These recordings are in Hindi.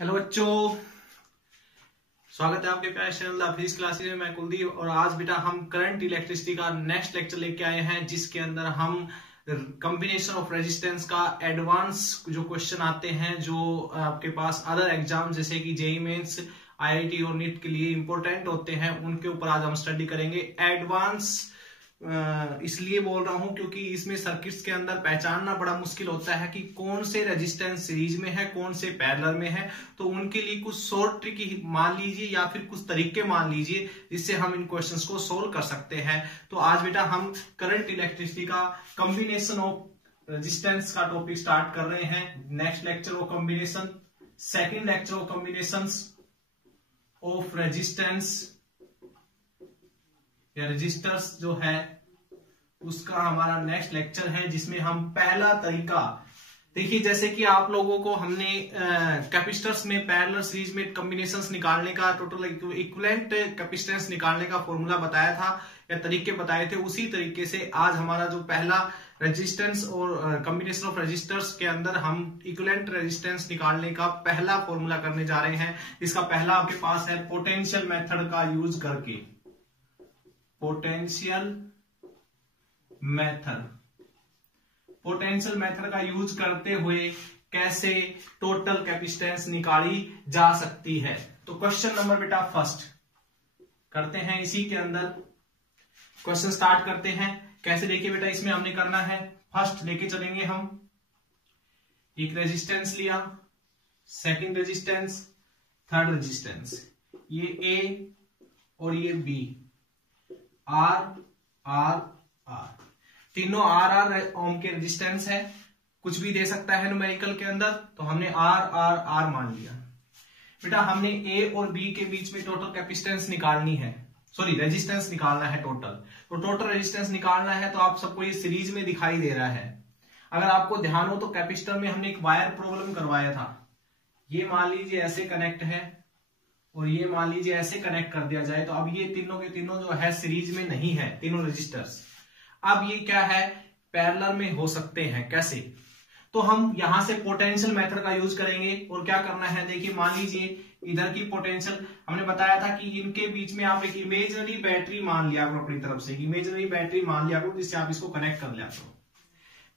हेलो बच्चों, स्वागत है आपके प्यारे चैनल द फिजिक्स क्लासेस में। मैं कुलदीप और आज बेटा हम करंट इलेक्ट्रिसिटी का नेक्स्ट लेक्चर लेके आए हैं, जिसके अंदर हम कॉम्बिनेशन ऑफ रेजिस्टेंस का एडवांस जो क्वेश्चन आते हैं, जो आपके पास अदर एग्जाम जैसे कि जेईई मेंस, आईआईटी और नीट के लिए इंपॉर्टेंट होते हैं, उनके ऊपर आज हम स्टडी करेंगे। एडवांस इसलिए बोल रहा हूं क्योंकि इसमें सर्किट्स के अंदर पहचानना बड़ा मुश्किल होता है कि कौन से रेजिस्टेंस सीरीज में है, कौन से पैरेलल में है। तो उनके लिए कुछ शॉर्ट ट्रिक मान लीजिए या फिर कुछ तरीके मान लीजिए जिससे हम इन क्वेश्चंस को सोल्व कर सकते हैं। तो आज बेटा हम करंट इलेक्ट्रिसिटी का कॉम्बिनेशन ऑफ रेजिस्टेंस का टॉपिक स्टार्ट कर रहे हैं। Next lecture of combination, second lecture of combination of resistance या रजिस्टर्स जो है उसका हमारा नेक्स्ट लेक्चर है, जिसमें हम पहला तरीका देखिए, जैसे कि आप लोगों को हमने कैपेसिटर्स में पैरेलल सीरीज में कॉम्बिनेशंस निकालने का, टोटल इक्विवेलेंट कैपेसिटेंस निकालने का फॉर्मूला बताया था या तरीके बताए थे। उसी तरीके से आज हमारा जो पहला रेजिस्टेंस और कॉम्बिनेशन ऑफ रेजिस्टर्स के अंदर हम इक्विवेलेंट रेजिस्टेंस निकालने का पहला फॉर्मूला करने जा रहे हैं। इसका पहला आपके पास है पोटेंशियल मेथड का यूज करके। पोटेंशियल मेथड का यूज करते हुए कैसे टोटल कैपेसिटेंस निकाली जा सकती है। तो क्वेश्चन नंबर बेटा फर्स्ट करते हैं। इसी के अंदर क्वेश्चन स्टार्ट करते हैं। कैसे देखिए बेटा, इसमें हमने करना है, फर्स्ट लेके चलेंगे हम एक रेजिस्टेंस लिया, सेकंड रेजिस्टेंस, थर्ड रेजिस्टेंस, ये ए और ये बी, आर आर आर, तीनों आर आर ओम के रेजिस्टेंस है। कुछ भी दे सकता है न्यूमेरिकल के अंदर, तो हमने आर आर आर मान लिया। बेटा हमने ए और बी के बीच में टोटल कैपेसिटेंस निकालनी है, सॉरी रेजिस्टेंस निकालना है टोटल। तो टोटल रेजिस्टेंस निकालना है तो आप सबको ये सीरीज में दिखाई दे रहा है। अगर आपको ध्यान हो तो कैपेसिटर में हमने एक वायर प्रॉब्लम करवाया था। ये मान लीजिए ऐसे कनेक्ट है और ये मान लीजिए ऐसे कनेक्ट कर दिया जाए, तो अब ये तीनों के तीनों जो है सीरीज में नहीं है, तीनों रेजिस्टर्स। अब ये क्या है, पैरेलल में हो सकते हैं। कैसे? तो हम यहां से पोटेंशियल मेथड का यूज करेंगे। और क्या करना है, देखिए मान लीजिए इधर की पोटेंशियल, हमने बताया था कि इनके बीच में आप एक इमेजिनरी बैटरी मान लिया करो, अपनी तरफ से इमेजिनरी बैटरी मान लिया करो, जिससे आप इसको कनेक्ट कर लिया करो।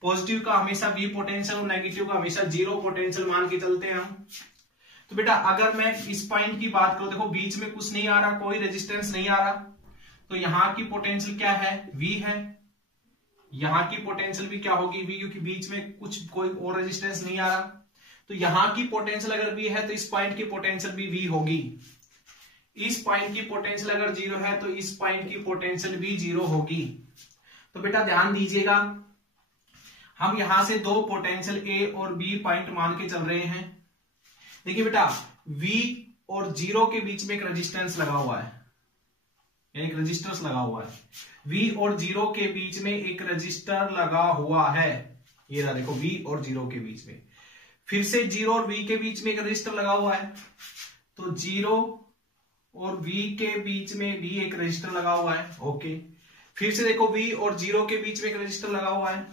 पॉजिटिव का हमेशा V पोटेंशियल और नेगेटिव का हमेशा 0 पोटेंशियल मान के चलते हैं हम। तो बेटा अगर मैं इस पॉइंट की बात करूं, देखो बीच में कुछ नहीं आ रहा, कोई रेजिस्टेंस नहीं आ रहा, तो यहां की पोटेंशियल क्या है, V है। यहां की पोटेंशियल भी क्या होगी, V, क्योंकि बीच में कुछ कोई और रेजिस्टेंस नहीं आ रहा। तो यहां की पोटेंशियल अगर V है तो इस पॉइंट की पोटेंशियल भी V होगी। इस पॉइंट की पोटेंशियल अगर 0 है तो इस पॉइंट की पोटेंशियल भी 0 होगी। तो बेटा ध्यान दीजिएगा, हम यहां से दो पोटेंशियल A और B पॉइंट मान के चल रहे हैं। देखिए बेटा V और 0 के बीच में एक रेजिस्टेंस लगा हुआ है, एक रजिस्टर लगा हुआ है। V और 0 के बीच में एक रजिस्टर लगा हुआ है, ये रहा देखो, V और 0 के बीच में। फिर से 0 और V के बीच में एक रजिस्टर लगा हुआ है, तो 0 और V के बीच में भी एक रजिस्टर लगा हुआ है। ओके, फिर से देखो V और 0 के बीच में एक रजिस्टर लगा हुआ है,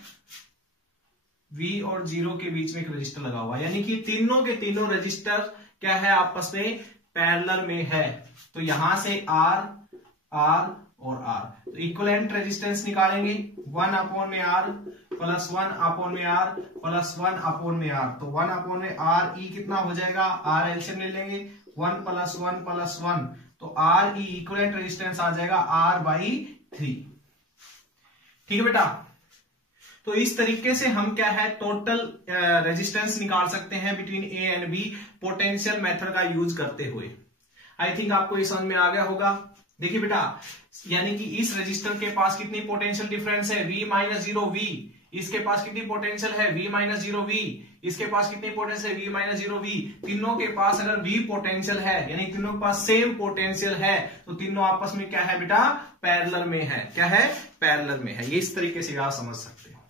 V और 0 के बीच में एक रजिस्टर लगा हुआ है, यानी कि तीनों के तीनों रजिस्टर क्या है, आपस में पैरेलल में है। तो यहां से R R और R, तो इक्विवेलेंट रेजिस्टेंस निकालेंगे, 1 अपॉन में R प्लस 1 अपॉन में R प्लस 1 अपॉन में R। तो 1 अपॉन में R E कितना हो जाएगा, R एलसीएम ले लेंगे, 1 प्लस 1 प्लस 1, तो R E इक्विवेलेंट रेजिस्टेंस आ जाएगा R/3। ठीक है बेटा, तो इस तरीके से हम क्या है टोटल रेजिस्टेंस निकाल सकते हैं between A and B, potential method का यूज करते हुए। आई थिंक आपको ये समझ में आ गया होगा। देखिए बेटा, यानी कि इस रेजिस्टर के पास कितनी पोटेंशियल डिफरेंस है, V माइनस 0 V, इसके पास कितनी पोटेंशियल है, V माइनस 0 V, इसके पास कितनी पोटेंशियल है, V माइनस 0 V। तीनों के पास अगर V पोटेंशियल है, यानी तीनों के पास सेम पोटेंशियल है, तो तीनों आपस में क्या है बेटा, पैरेलल में है। क्या है, पैरेलल में है। ये इस तरीके से आप समझ सकते हैं।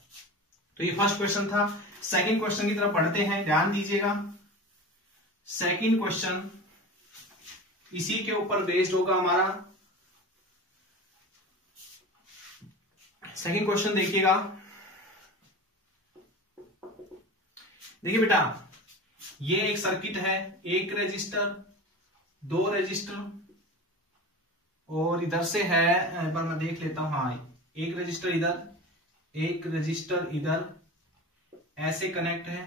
तो ये फर्स्ट क्वेश्चन था। सेकंड क्वेश्चन की तरफ बढ़ते हैं, ध्यान दीजिएगा। सेकंड क्वेश्चन इसी के ऊपर बेस्ड होगा हमारा। सेकंड क्वेश्चन देखिएगा। देखिए बेटा, ये एक सर्किट है, एक रजिस्टर, दो रजिस्टर, और इधर से है, एक बार मैं देख लेता हूं, हाँ एक रजिस्टर इधर, एक रजिस्टर इधर, ऐसे कनेक्ट है,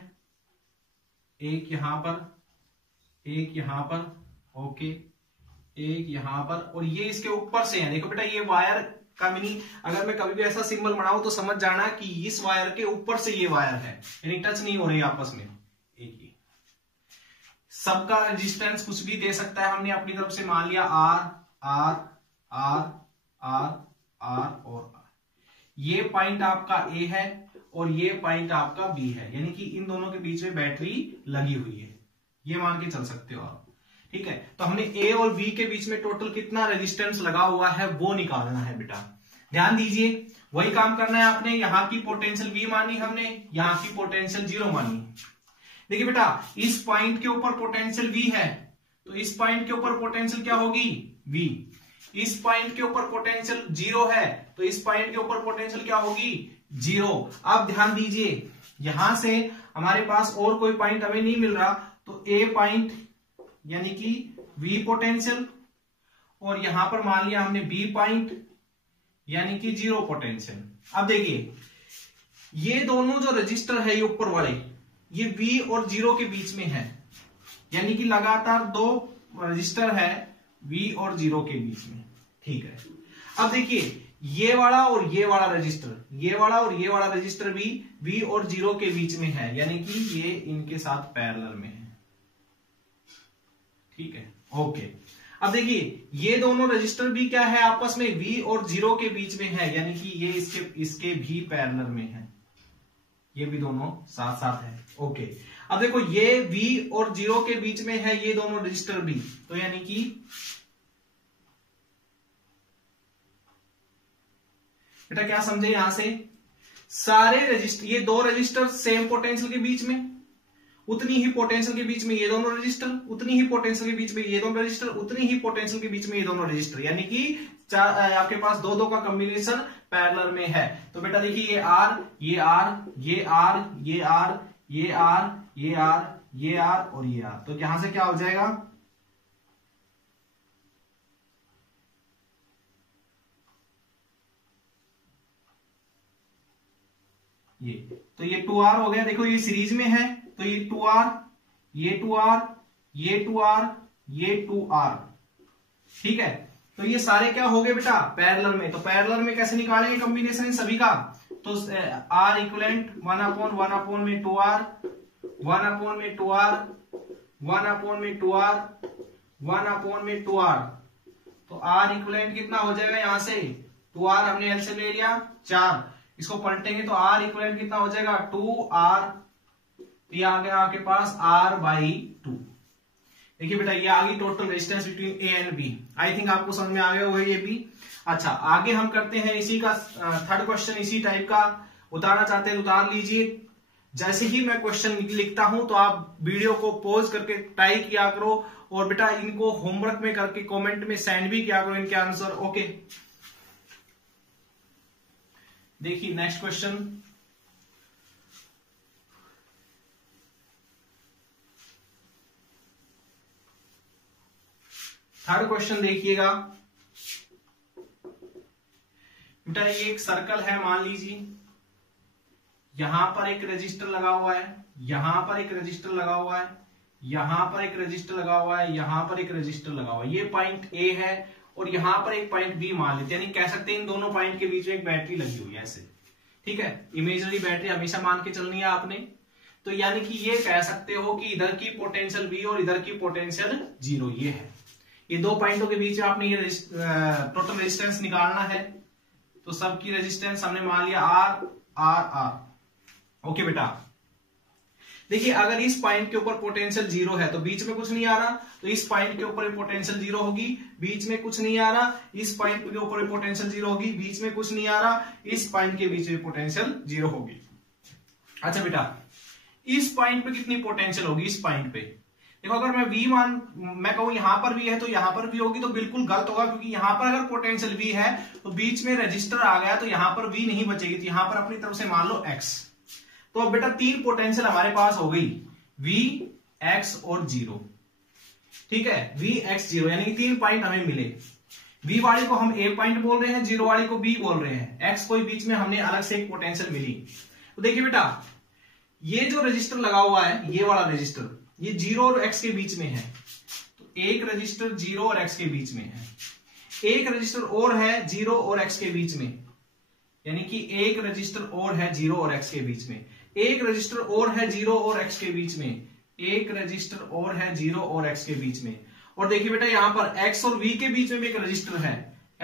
एक यहां पर, एक यहां पर, ओके, एक यहां पर, और ये इसके ऊपर से है। देखो बेटा ये वायर का मीनिंग, अगर मैं कभी भी ऐसा सिंबल बनाऊं तो समझ जाना कि इस वायर के ऊपर से ये वायर है, यानी टच नहीं हो रही आपस में। एक ये सबका रेजिस्टेंस कुछ भी दे सकता है, हमने अपनी तरफ से मान लिया R R R R R और आर। ये पॉइंट आपका ए है और ये पॉइंट आपका बी है, यानी कि इन दोनों के बीच में बैटरी लगी हुई है, ये मान के चल सकते हो आप। ठीक है, तो हमने ए और बी के बीच में टोटल कितना रेजिस्टेंस लगा हुआ है वो निकालना है बेटा। ध्यान दीजिए, वही काम करना है आपने। यहां की पोटेंशियल V मानी हमने, यहां की पोटेंशियल 0 मानी। देखिए बेटा, इस पॉइंट के ऊपर पोटेंशियल V है, तो इस पॉइंट के ऊपर पोटेंशियल क्या होगी? V। इस पॉइंट के ऊपर पोटेंशियल 0 है, तो इस पॉइंट के ऊपर पोटेंशियल क्या होगी? 0। अब ध्यान दीजिए, यहां से हमारे पास और कोई पॉइंट हमें नहीं मिल रहा, तो A पॉइंट यानी कि V पोटेंशियल, और यहां पर मान लिया हमने B पॉइंट यानी कि 0 पोटेंशियल। अब देखिए, ये दोनों जो रजिस्टर है ये ऊपर वाले, ये V और 0 के बीच में है, यानी कि लगातार दो रजिस्टर है V और 0 के बीच में। ठीक है, अब देखिए ये वाला और ये वाला रजिस्टर, ये वाला और ये वाला रजिस्टर भी V और 0 के बीच में है, यानी कि ये इनके साथ पैरेलल में है। ठीक है, ओके। अब देखिए, ये दोनों रजिस्टर भी क्या है आपस में? V और 0 के बीच में है, यानी कि ये इसके भी पैरेलल में है, ये भी दोनों साथ साथ है। ओके, अब देखो ये V और 0 के बीच में है ये दोनों रजिस्टर भी, तो यानी कि बेटा क्या समझे यहां से? सारे रजिस्टर, ये दो रजिस्टर सेम पोटेंशियल के बीच में, उतनी ही पोटेंशियल के बीच में ये दोनों रजिस्टर, उतनी ही पोटेंशियल के बीच में ये दोनों रजिस्टर, उतनी ही पोटेंशियल के बीच में ये दोनों रजिस्टर, यानी कि आपके पास दो दो का कॉम्बिनेशन पैरेलल में है। तो बेटा देखिए, ये आर, ये आर, ये आर, ये आर, ये आर, ये आर, ये आर और ये आर, तो यहां से क्या हो जाएगा? ये, तो ये 2R हो गया। देखो ये सीरीज में है, तो ये 2R, ये 2R, ये 2R, ये 2R। ठीक है, तो ये सारे क्या हो गए बेटा? पैरेलल में। तो पैरेलल में कैसे निकालेंगे कॉम्बिनेशन सभी का? तो R इक्विवेलेंट 1/1 में 2R, 1 में 2R, 1 में 2R, 1 में 2R। तो R इक्विवेलेंट कितना हो जाएगा यहां से? 2R हमने एलसीएम ले लिया 4, इसको पलटेंगे तो R इक्विवेलेंट कितना हो जाएगा? 2R। ये आ गया आपके पास R/2। देखिए बेटा, ये आ गई total resistance between A and B। I think आपको समझ में आ गया होगा ये भी। अच्छा, आगे हम करते हैं इसी का थर्ड क्वेश्चन, इसी टाइप का उतारना चाहते हैं तो उतार लीजिए। जैसे ही मैं क्वेश्चन लिखता हूं तो आप वीडियो को पॉज करके टाइप किया करो, और बेटा इनको होमवर्क में करके कमेंट में सेंड भी किया करो इनके आंसर। ओके, देखिए नेक्स्ट क्वेश्चन। थर्ड क्वेश्चन देखिएगा बेटा, ये एक सर्कल है, मान लीजिए यहां पर एक रजिस्टर लगा हुआ है, यहां पर एक रजिस्टर लगा हुआ है, यहां पर एक रजिस्टर लगा हुआ है, यहां पर एक रजिस्टर लगा हुआ है। ये पॉइंट ए है और यहां पर एक पॉइंट बी मान लेते हैं, यानी कह सकते हैं इन दोनों पॉइंट के बीच में एक बैटरी लगी हुई है ऐसे। ठीक है, इमेजिनरी बैटरी हमेशा मान के चलनी है आपने। तो यानी कि ये कह सकते हो कि इधर की पोटेंशियल बी और इधर की पोटेंशियल 0 ये है। ये दो पॉइंटों के बीच में आपने ये टोटल रेजिस्टेंस निकालना है। तो सबकी रेजिस्टेंस हमने मान लिया R R R। ओके बेटा, देखिए अगर इस पॉइंट के ऊपर पोटेंशियल 0 है तो बीच में कुछ नहीं आ रहा, तो इस पॉइंट के ऊपर पोटेंशियल 0 होगी, बीच में कुछ नहीं आ रहा। इस पॉइंट के ऊपर पोटेंशियल 0 होगी, बीच में कुछ नहीं आ रहा। इस पॉइंट के बीच में पोटेंशियल 0 होगी। अच्छा बेटा, इस पॉइंट पे कितनी पोटेंशियल होगी? इस पॉइंट पे देखो, अगर मैं कहूं यहां पर भी है तो यहां पर भी होगी, तो बिल्कुल गलत होगा, क्योंकि यहां पर अगर पोटेंशियल V है तो बीच में रजिस्टर आ गया तो यहां पर V नहीं बचेगी, तो यहां पर अपनी तरफ से मान लो X। तो अब बेटा 3 पोटेंशियल हमारे पास हो गई, V, एक्स और 0, ठीक है, वी एक्स 0, यानी कि 3 पॉइंट हमें मिले। वी वाले को हम ए पॉइंट बोल रहे हैं, 0 वाले को बी बोल रहे हैं, एक्स को बीच में हमने अलग से एक पोटेंशियल मिली। तो देखिए बेटा, ये जो रजिस्टर लगा हुआ है, ये वाला रजिस्टर, ये 0 और x के बीच में है। तो एक रजिस्टर 0 और x के बीच में है, एक रजिस्टर और है 0 और x के बीच में, यानी कि एक रजिस्टर और है 0 और x के बीच में, एक रजिस्टर और है 0 और x के बीच में, एक रजिस्टर और है 0 और x के बीच में। और देखिए बेटा, यहां पर x और v के बीच में भी एक रजिस्टर है,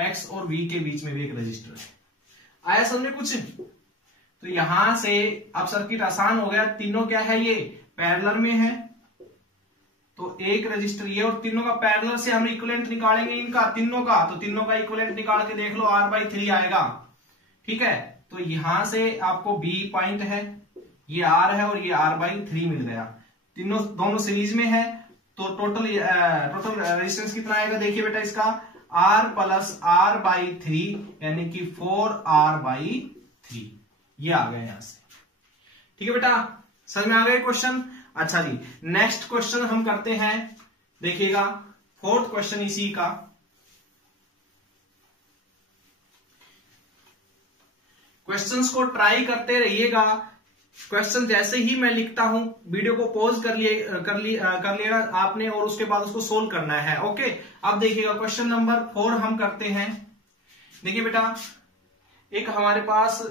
x और v के बीच में भी एक रजिस्टर है। आया समझ में कुछ? तो यहां से अब सर्किट आसान हो गया। तीनों क्या है, ये पैरेलल में है, तो एक रजिस्टर ये और तीनों का पैरेलल से हम इक्विवेलेंट निकालेंगे इनका तीनों का, तो तीनों का इक्विवेलेंट निकाल के देख लो, R/3 आएगा, ठीक है। तो यहां से आपको B पॉइंट है, ये R है और ये R/3 मिल गया, तीनों दोनों सीरीज में है। तो टोटल रेजिस्टेंस कितना आएगा, देखिए बेटा, इसका R + R/3 यानी कि 4R/3, ये आ गया यहां से, ठीक है बेटा, समझ में आ गया क्वेश्चन। अच्छा जी, नेक्स्ट क्वेश्चन हम करते हैं, देखिएगा 4th क्वेश्चन इसी का। क्वेश्चंस को ट्राई करते रहिएगा। क्वेश्चन जैसे ही मैं लिखता हूं, वीडियो को पॉज कर लेना आपने, और उसके बाद उसको सोल्व करना है, ओके। अब देखिएगा क्वेश्चन नंबर 4 हम करते हैं। देखिए बेटा, एक हमारे पास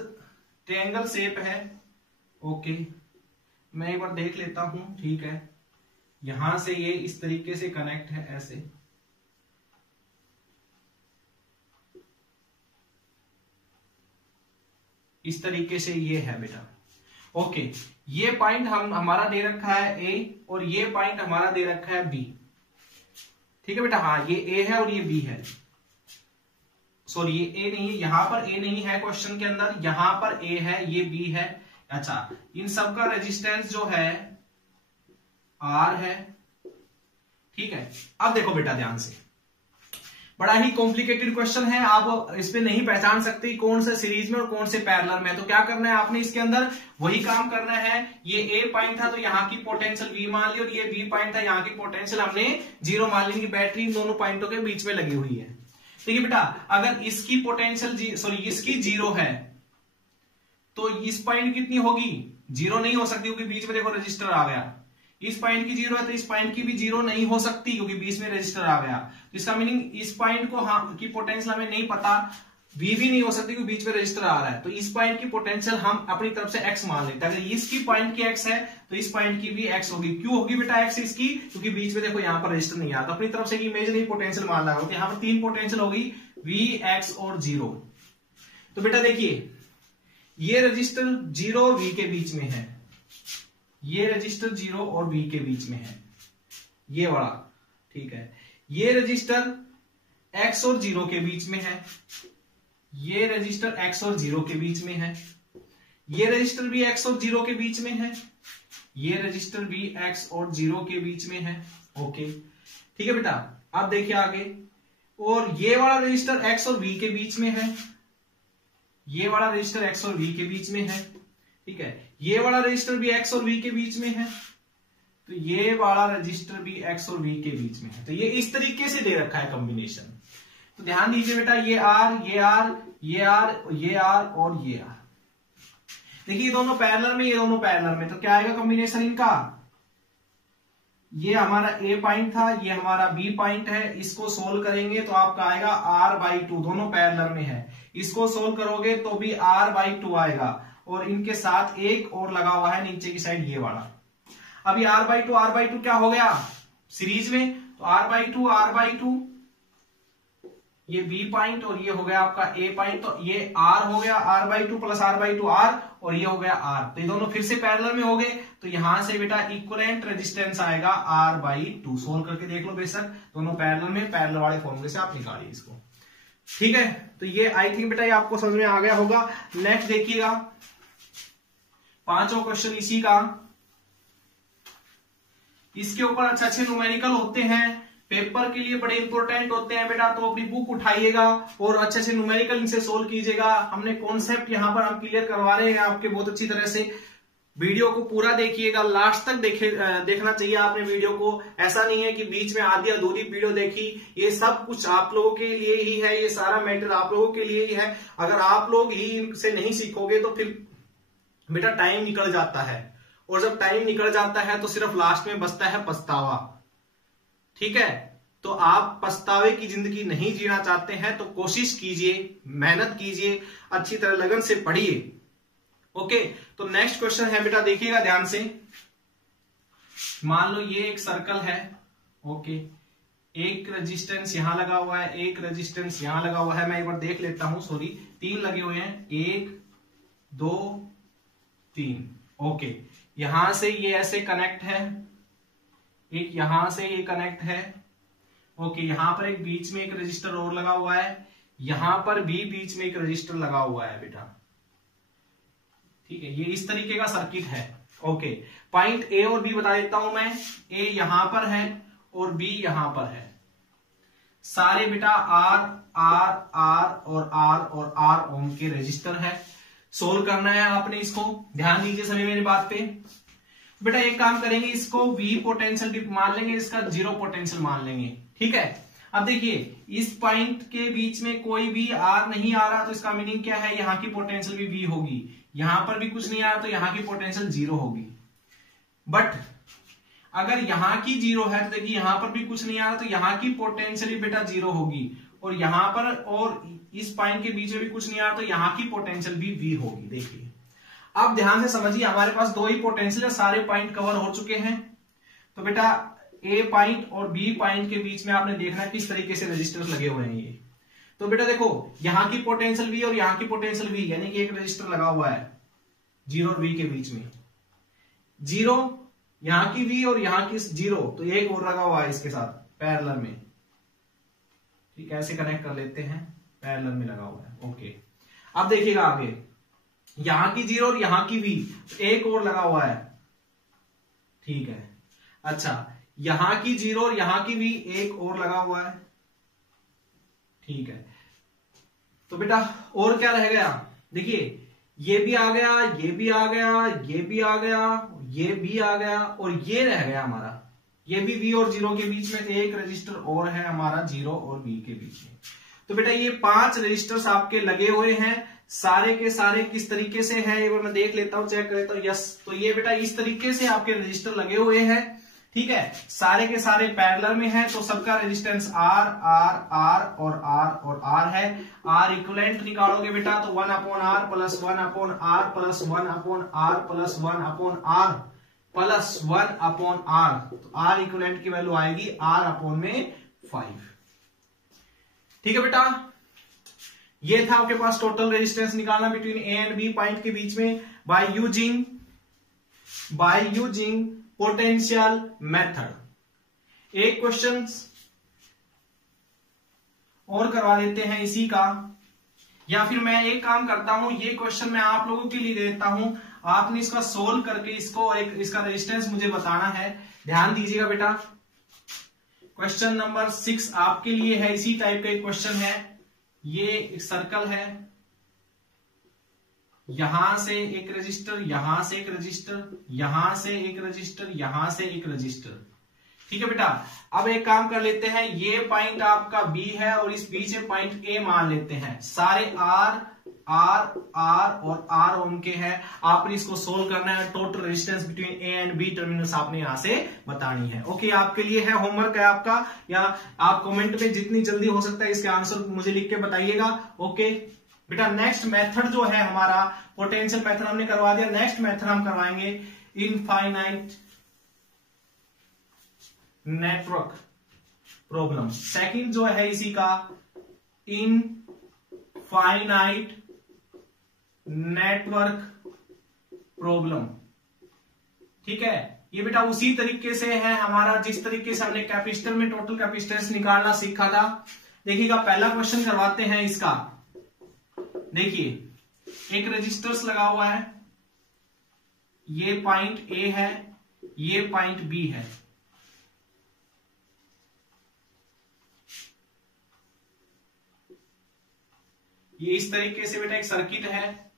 ट्रायंगल शेप है, ओके, मैं एक बार देख लेता हूं, ठीक है। यहां से ये इस तरीके से कनेक्ट है, ऐसे, इस तरीके से ये है बेटा, ओके। ये पॉइंट हमारा दे रखा है ए, और ये पॉइंट हमारा दे रखा है बी, ठीक है बेटा। हाँ, ये ए है और ये बी है, सॉरी ये ए नहीं है, यहां पर ए नहीं है क्वेश्चन के अंदर, यहां पर ए है, ये बी है। अच्छा, इन सब का रेजिस्टेंस जो है आर है, ठीक है। अब देखो बेटा ध्यान से, बड़ा ही कॉम्प्लिकेटेड क्वेश्चन है, आप इस पे नहीं पहचान सकते कौन से सीरीज में और कौन से पैरेलल में। तो क्या करना है आपने इसके अंदर, वही काम करना है। ये ए पॉइंट था तो यहाँ की पोटेंशियल वी मान ली, और ये बी पॉइंट था, यहाँ की पोटेंशियल हमने 0 मान ली, की बैटरी इन दोनों पॉइंटों के बीच में लगी हुई है। देखिए बेटा, अगर इसकी पोटेंशियल सॉरी इसकी 0 है, तो इस पॉइंट कितनी होगी, 0 नहीं हो सकती, क्योंकि बीच में देखो रजिस्टर आ गया। इस पॉइंट की 0 है तो इस पॉइंट की भी 0 नहीं हो सकती, क्योंकि बीच में रजिस्टर आ गया। तो इसका मीनिंग इस पॉइंट को की पोटेंशियल हमें नहीं पता, v भी नहीं हो सकती क्योंकि बीच में रजिस्टर आ रहा है। तो इस पॉइंट की पोटेंशियल हम अपनी तरफ से x मान लेते हैं। अगर इसकी पॉइंट की x है तो इस पॉइंट की भी x होगी। क्यों होगी बेटा x इसकी, क्योंकि बीच में देखो यहाँ पर रजिस्टर नहीं आ, तो अपनी तरफ से इमेजिनरी पोटेंशियल मान रहा है। तो यहाँ पर 3 पोटेंशियल होगी, v, x और 0। तो बेटा देखिए, ये रजिस्टर 0 v के बीच में है, ये रजिस्टर 0 और v के बीच में है, ये वाला, ठीक है। ये रजिस्टर x और 0 के बीच में है, ये रजिस्टर x और 0 के बीच में है, ये रजिस्टर भी x और 0 के बीच में है, ये रजिस्टर भी x और 0 के बीच में है, ओके, ठीक है बेटा। अब देखिए आगे, और ये वाला रजिस्टर x और v के बीच में है, ये वाला रजिस्टर x और v के बीच में है, ठीक है। ये वाला रजिस्टर भी x और v के बीच में है, तो ये वाला रजिस्टर भी x और v के बीच में है। तो ये इस तरीके से दे रखा है कॉम्बिनेशन। तो ध्यान दीजिए बेटा, ये R, ये R, ये R, ये R और ये R, देखिए ये दोनों पैरेलल में, ये दोनों पैरेलल में, तो क्या आएगा कॉम्बिनेशन इनका, ये हमारा A पॉइंट था, ये हमारा B पॉइंट है। इसको सोल्व करेंगे तो आपका आएगा R/2, दोनों पैरेलल में है। इसको सोल्व करोगे तो भी R/2 आएगा, और इनके साथ एक और लगा हुआ है नीचे की साइड, ये वाला। अभी R/2 क्या हो गया सीरीज में, तो R/2 ये B पॉइंट और ये हो गया आपका A पॉइंट, तो ये R हो गया, R/2 प्लस R/2 R, और ये हो गया R। तो ये दोनों फिर से पैरेलल में हो गए, तो यहां से बेटा इक्विवेलेंट रेजिस्टेंस आएगा R/2। सोल्व करके देख लो बेशक, दोनों पैरेलल में, पैरेलल वाले फॉर्मूले से आप निकालिए इसको, ठीक है। तो ये आई थिंक बेटा ये आपको समझ में आ गया होगा। नेक्स्ट देखिएगा, 5वां क्वेश्चन इसी का, इसके ऊपर अच्छे अच्छे न्यूमेरिकल होते हैं, पेपर के लिए बड़े इंपॉर्टेंट होते हैं बेटा। तो अपनी बुक उठाइएगा और अच्छे अच्छे न्यूमेरिकल इनसे सोल्व कीजिएगा। हमने कॉन्सेप्ट यहां पर हम क्लियर करवा रहे हैं आपके बहुत अच्छी तरह से, वीडियो को पूरा देखिएगा, लास्ट तक देखना चाहिए आपने वीडियो को। ऐसा नहीं है कि बीच में आधी अधूरी वीडियो देखी। ये सब कुछ आप लोगों के लिए ही है, ये सारा मैटर आप लोगों के लिए ही है। अगर आप लोग ही इनसे नहीं सीखोगे तो फिर बेटा टाइम निकल जाता है, और जब टाइम निकल जाता है तो सिर्फ लास्ट में बचता है पछतावा। ठीक है, तो आप पछतावे की जिंदगी नहीं जीना चाहते हैं तो कोशिश कीजिए, मेहनत कीजिए, अच्छी तरह लगन से पढ़िए। ओके, तो नेक्स्ट क्वेश्चन है बेटा, देखिएगा ध्यान से। मान लो ये एक सर्कल है। ओके, एक रेजिस्टेंस यहां लगा हुआ है, एक रेजिस्टेंस यहां लगा हुआ है। मैं एक बार देख लेता हूं, सॉरी, 3 लगे हुए हैं, 1 2 3। ओके, यहां से ये ऐसे कनेक्ट है, एक यहां से ये कनेक्ट है। ओके, यहां पर एक बीच में एक रजिस्टर और लगा हुआ है, यहां पर भी बीच में एक रजिस्टर लगा हुआ है बेटा। ठीक है, ये इस तरीके का सर्किट है। ओके, पॉइंट ए और बी बता देता हूं मैं। ए यहां पर है और बी यहां पर है। सारे बेटा आर आर आर और आर ओम के रजिस्टर है। सोल्व करना है आपने इसको, ध्यान दीजिए सभी मेरी बात पे। बेटा एक काम करेंगे, इसको वी पोटेंशियल डिप मान लेंगे, इसका 0 पोटेंशियल मान लेंगे। ठीक है, अब देखिए इस पॉइंट के बीच में कोई भी आर नहीं आ रहा, तो इसका मीनिंग क्या है, यहां की पोटेंशियल भी वी होगी। यहां पर भी कुछ नहीं आ रहा तो यहां की पोटेंशियल 0 होगी। बट अगर यहां की 0 है तो देखिए यहां पर भी कुछ नहीं आ रहा तो यहां की पोटेंशियल बेटा 0 होगी, और यहां पर और इस पॉइंट के बीच में भी कुछ नहीं आ रहा तो यहां की पोटेंशियल भी वी होगी। देखिए अब ध्यान से समझिए, हमारे पास 2 ही पोटेंशियल है, सारे पॉइंट कवर हो चुके हैं। तो बेटा ए पॉइंट और बी पॉइंट के बीच में आपने देखना है किस तरीके से रजिस्टर्स लगे हुए हैं ये। तो बेटा देखो यहां की पोटेंशियल वी और यहां की पोटेंशियल वी, यानी कि एक रजिस्टर लगा हुआ है 0 और वी के बीच में, 0 यहां की वी और यहां की 0, तो एक और लगा हुआ है इसके साथ पैरेलल में। ठीक है, ऐसे कनेक्ट कर लेते हैं, पैरेलल में लगा हुआ है। ओके, अब देखिएगा आगे, यहां की 0 और यहां की वी, एक और लगा हुआ है। ठीक है, अच्छा यहां की 0 और यहां की वी, एक और लगा हुआ है। ठीक है, तो बेटा और क्या रह गया, देखिए ये भी आ गया, ये भी आ गया, ये भी आ गया, ये भी आ गया, और ये रह गया हमारा, ये भी V और 0 के बीच में एक रजिस्टर और है हमारा 0 और V के बीच में। तो बेटा ये 5 रजिस्टर्स आपके लगे हुए हैं, सारे के सारे किस तरीके से हैं, एक बार मैं देख लेता हूं, चेक कर लेता हूं। यस, तो ये बेटा इस तरीके से आपके रजिस्टर लगे हुए हैं। ठीक है, सारे के सारे पैरेलल में है, तो सबका रेजिस्टेंस R R R और R है। R इक्विवेलेंट निकालोगे बेटा तो 1/R plus 1/R plus 1/R plus 1/R plus 1/R, तो R इक्विवेलेंट की वैल्यू आएगी R/5। ठीक है बेटा, ये था आपके पास टोटल रेजिस्टेंस निकालना between A and B point के बीच में बाय यूजिंग पोटेंशियल मेथड। एक क्वेश्चन और करवा देते हैं इसी का, या फिर मैं एक काम करता हूं, ये क्वेश्चन मैं आप लोगों के लिए देता हूं, आपने इसका सोल्व करके इसको एक इसका रेजिस्टेंस मुझे बताना है। ध्यान दीजिएगा बेटा, क्वेश्चन नंबर 6 आपके लिए है, इसी टाइप का एक क्वेश्चन है। ये एक सर्कल है, यहां से एक रजिस्टर, यहां से एक रजिस्टर, यहां से एक रजिस्टर, यहां से एक रजिस्टर। ठीक है बेटा, अब एक काम कर लेते हैं, ये पॉइंट आपका बी है और इस बी से पॉइंट ए मान लेते हैं। सारे आर आर आर और आर ओम के हैं। आपने इसको सोल्व करना है, total resistance between A and B terminals आपने यहां से बतानी है। ओके, आपके लिए है, होमवर्क है आपका, या आप कमेंट में जितनी जल्दी हो सकता है इसके आंसर मुझे लिख के बताइएगा। ओके बेटा, नेक्स्ट मेथड जो है हमारा, पोटेंशियल मेथड हमने करवा दिया, नेक्स्ट मेथड हम करवाएंगे इनफाइनाइट नेटवर्क प्रॉब्लम। सेकंड जो है इसी का इनफाइनाइट नेटवर्क प्रॉब्लम। ठीक है, ये बेटा उसी तरीके से है हमारा जिस तरीके से हमने कैपेसिटर में टोटल कैपेसिटेंस निकालना सीखा था। देखिएगा, पहला क्वेश्चन करवाते हैं इसका। देखिए एक रजिस्टर्स लगा हुआ है, ये पॉइंट ए है, ये पॉइंट बी है। ये इस तरीके से बेटा एक सर्किट है,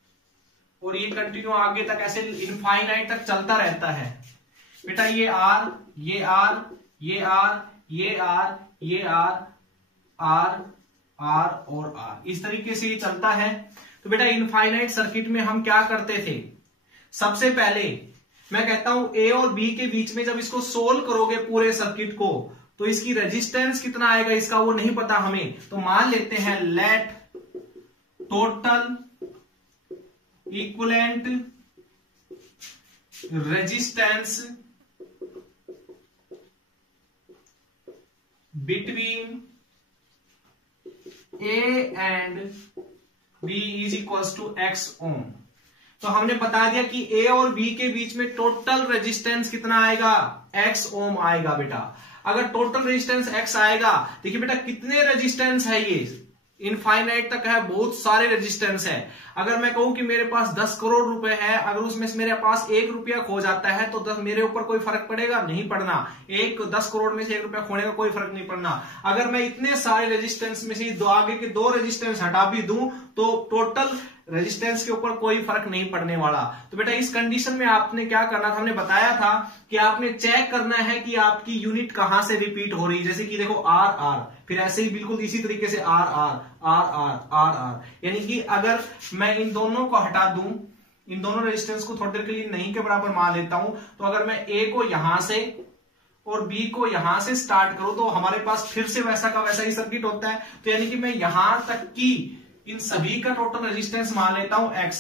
और ये कंटिन्यू आगे तक ऐसे इनफाइनाइट तक चलता रहता है बेटा। ये आर, ये आर, ये आर, ये आर, ये आर, आर, आर और आर, इस तरीके से ये चलता है। तो बेटा इनफाइनाइट सर्किट में हम क्या करते थे, सबसे पहले मैं कहता हूं ए और बी के बीच में जब इसको सोल्व करोगे पूरे सर्किट को, तो इसकी रेजिस्टेंस कितना आएगा इसका वो नहीं पता हमें, तो मान लेते हैं let total equivalent resistance between A and B is equals to X ohm. तो हमने बता दिया कि ए और बी के बीच में टोटल रेजिस्टेंस कितना आएगा, एक्स ओम आएगा बेटा। अगर टोटल रेजिस्टेंस एक्स आएगा, देखिए बेटा कितने रेजिस्टेंस है, ये इनफाइनाइट तक है, बहुत सारे रेजिस्टेंस है। अगर मैं कहूं कि मेरे पास 10 करोड़ रुपए है, अगर उसमें से मेरे पास 1 रुपया खो जाता है तो मेरे ऊपर कोई फर्क पड़ेगा, नहीं पड़ना। 10 करोड़ में से 1 रुपया खोने का कोई फर्क नहीं पड़ना। अगर मैं इतने सारे रेजिस्टेंस में से दो आगे के 2 रेजिस्टेंस हटा भी दूं तो टोटल रेजिस्टेंस के ऊपर कोई फर्क नहीं पड़ने वाला। तो बेटा इस कंडीशन में आपने क्या करना था, हमने बताया था कि आपने चेक करना है कि आपकी यूनिट कहां से रिपीट हो रही है। जैसे कि देखो आर आर, फिर ऐसे ही बिल्कुल इसी तरीके से R R R R R R, यानी कि अगर मैं इन दोनों को हटा दूं, इन दोनों रेजिस्टेंस को थोड़ी देर के लिए नहीं के बराबर मान लेता हूं, तो अगर मैं ए को यहां से और बी को यहां से स्टार्ट करूं तो हमारे पास फिर से वैसा का वैसा ही सर्किट होता है। तो यानी कि मैं यहां तक की इन सभी का टोटल रेजिस्टेंस मान लेता हूं एक्स।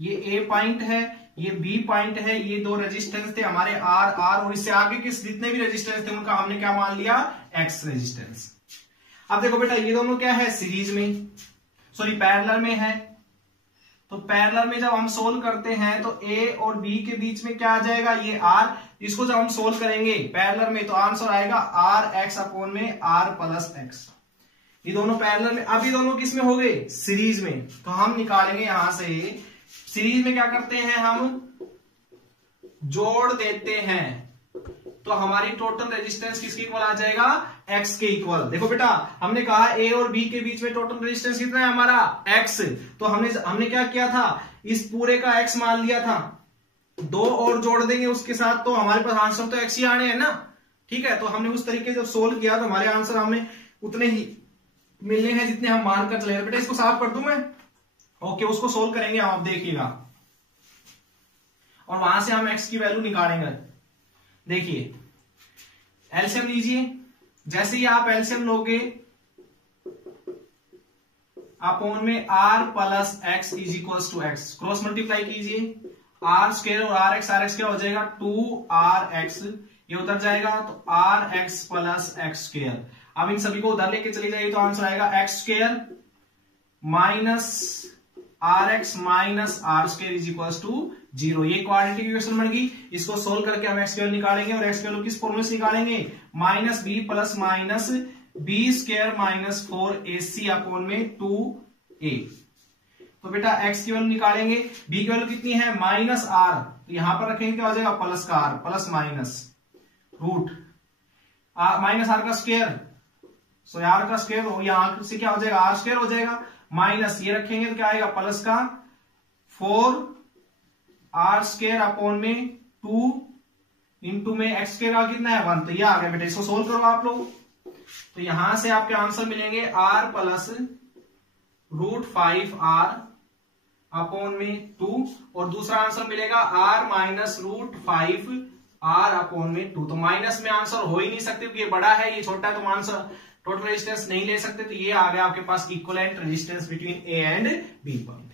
ये ए पॉइंट है, ये बी पॉइंट है, ये 2 रेजिस्टेंस थे हमारे आर आर, और इससे आगे के जितने भी रेजिस्टेंस थे उनका हमने क्या मान लिया, एक्स रेजिस्टेंस। अब देखो बेटा ये दोनों क्या है, सीरीज में, सॉरी पैरेलल में है। तो पैरेलल में जब हम सोल्व करते हैं तो ए और बी के बीच में क्या आ जाएगा, ये आर। इसको जब हम सोल्व करेंगे पैरेलल में तो आंसर आएगा आर एक्स अपॉन में आर प्लस एक्स। ये दोनों पैरेलल में, अब ये दोनों किस में हो गए, सीरीज में। तो हम निकालेंगे यहां से, सीरीज में क्या करते हैं, हम जोड़ देते हैं, तो हमारी टोटल रेजिस्टेंस किसके इक्वल आ जाएगा, एक्स के इक्वल। देखो बेटा हमने कहा ए और बी के बीच में टोटल रेजिस्टेंस कितना है हमारा, एक्स। तो हमने क्या किया था, इस पूरे का एक्स मान लिया था, 2 और जोड़ देंगे उसके साथ, तो हमारे पास आंसर तो एक्स ही आने हैं ना, ठीक है। तो हमने उस तरीके जब सोल्व किया तो हमारे आंसर हमें उतने ही मिलने हैं जितने हम मान कर चले। बेटा इसको साफ कर दूं मैं, ओके, उसको सोल्व करेंगे हम, आप देखिएगा, और वहां से हम एक्स की वैल्यू निकालेंगे। देखिए एलसीएम लीजिए, जैसे ही आप एलसीएम लोगे अपॉन में R plus X is equals to X, cross multiply कीजिए, आर स्क्वायर और आर एक्स क्या हो जाएगा, 2rx, ये उधर जाएगा तो R X plus X square. अब इन सभी को उधर लेके चली जाइए तो आंसर आएगा X square minus R X minus R square is equals to 0। ये क्वाड्रेटिक इक्वेशन बन गई। इसको सोल्व करके हम एक्स स्क्वायर निकालेंगे, और एक्स स्क्वायर किस फॉर्मूले से निकालेंगे, minus B plus minus B square minus 4ac upon में 2a। तो बेटा एक्स की वैल्यू निकालेंगे, बी की वैल्यू कितनी है, माइनस आर, तो यहां पर रखेंगे क्या हो जाएगा, प्लस का R, plus minus root minus R का स्क्वायर, सो आर का स्क्वायर हो, यहां से क्या हो जाएगा, आर स्क्वायर हो जाएगा, माइनस ये रखेंगे तो क्या आएगा, प्लस का 4r स्क्वायर अपॉन में 2 इंटू में एक्स स्क्वायर का कितना है 1, तो ये आ गया बेटा। इसको सोल्व करो आप लोग, तो यहां से आपके आंसर मिलेंगे r प्लस √5r अपॉन में 2, और दूसरा आंसर मिलेगा r माइनस √5r अपॉन में 2। तो माइनस में आंसर हो ही नहीं सकते क्योंकि ये बड़ा है, ये छोटा है, तो आंसर टोटल रेजिस्टेंस नहीं ले सकते। तो ये आ गया आपके पास equivalent resistance between A and B point.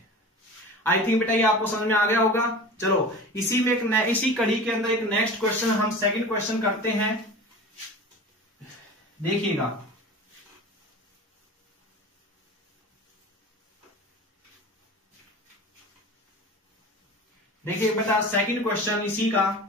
I think बेटा ये आपको समझ में आ गया होगा। चलो इसी में इसी कड़ी के अंदर एक नेक्स्ट क्वेश्चन, हम सेकंड क्वेश्चन करते हैं, देखिएगा। देखिए बेटा सेकंड क्वेश्चन इसी का,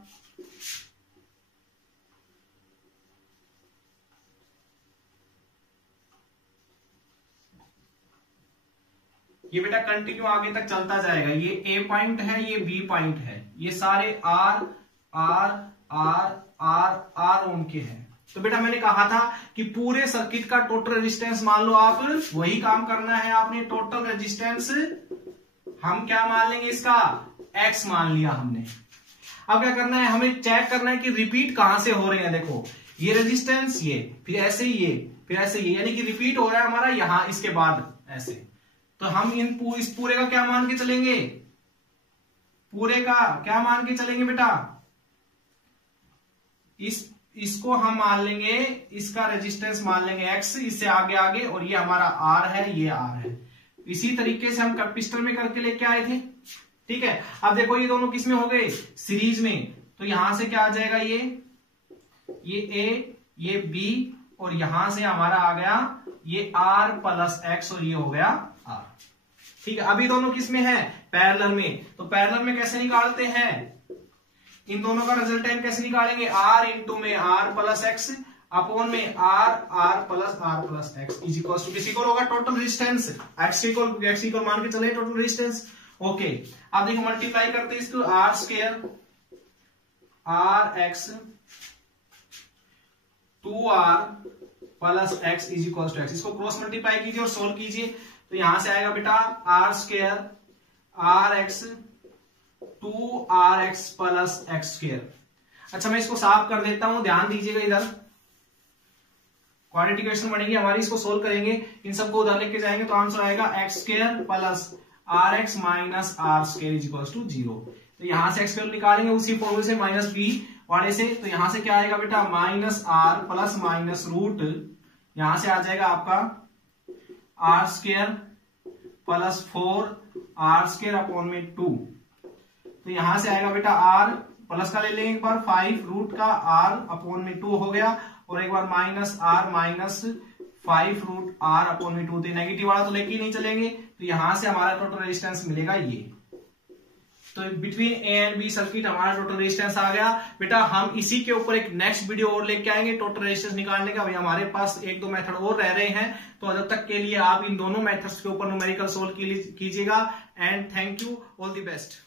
ये बेटा कंटिन्यू आगे तक चलता जाएगा। ये ए पॉइंट है, ये बी पॉइंट है, ये सारे R R R R R ohm के हैं। तो बेटा मैंने कहा था कि पूरे सर्किट का टोटल रेजिस्टेंस मान लो आप, वही काम करना है आपने। टोटल रेजिस्टेंस हम क्या मान लेंगे, इसका एक्स मान लिया हमने। अब क्या करना है, हमें चेक करना है कि रिपीट कहां से हो रहे हैं। देखो ये रेजिस्टेंस, ये फिर ऐसे ही, ये फिर ऐसे ही, यानी कि रिपीट हो रहा है हमारा यहां, इसके बाद ऐसे। तो हम इस पूरे का क्या मान के चलेंगे, पूरे का क्या मान के चलेंगे बेटा, इसको हम मान लेंगे, इसका रेजिस्टेंस मान लेंगे एक्स, इससे आगे आगे, और ये हमारा आर है, ये आर है। इसी तरीके से हम कैपेसिटर में करके लेके आए थे। ठीक है, अब देखो ये दोनों किस में हो गए, सीरीज में। तो यहां से क्या आ जाएगा, ये ए, ये बी, और यहां से हमारा आ गया ये आर प्लस एक्स, और ये हो गया आर। ठीक है, अभी दोनों किस में है, पैरेलल में। तो पैरेलल में कैसे निकालते हैं, इन दोनों का रिजल्टेंट कैसे निकालेंगे, आर इंटू में आर प्लस एक्स अपॉन में R plus X is equal to किसी को होगा टोटल रेजिस्टेंस, एक्स इक्वल मान के चले टोटल रेजिस्टेंस। ओके, अब देखो मल्टीप्लाई करते हैं इसको, R square R X 2r plus X is equal to X. इसको क्रॉस मल्टीप्लाई कीजिए और सोल्व कीजिए। तो यहां से आएगा बेटा R square R X 2rx plus X square. अच्छा मैं इसको साफ कर देता हूं, ध्यान दीजिएगा इधर क्वाड्रेटिक इक्वेशन बनेगी हमारी, इसको सोल्व करेंगे, इन सबको उधर लेके जाएंगे तो आंसर आएगा X square plus R X minus R square is equal to 0। तो यहां से एक्स स्क्वायर निकालेंगे उसी फॉर्मूले से माइनस बी वाले से। तो यहां से क्या आएगा बेटा minus R plus minus root, यहां से आ जाएगा आपका R square plus 4r square upon में 2। तो यहां से आएगा बेटा आर प्लस का ले लेंगे एक बार 5 रूट का आर अपॉन में 2 हो गया, और एक बार minus R minus 5 root R upon में 2। नेगेटिव वाला तो लेके ही नहीं चलेंगे। तो यहां से हमारा टोटल रेजिस्टेंस मिलेगा ये। तो between A and B circuit हमारा टोटल रेजिस्टेंस आ गया। बेटा हम इसी के ऊपर एक नेक्स्ट वीडियो और लेके आएंगे टोटल रेजिस्टेंस निकालने का। भाई हमारे पास 1-2 मेथड और रह रहे हैं, तो जब तक के लिए आप इन दोनों मेथड्स के ऊपर न्यूमेरिकल सोल्व कीजिएगा। And thank you, all the best.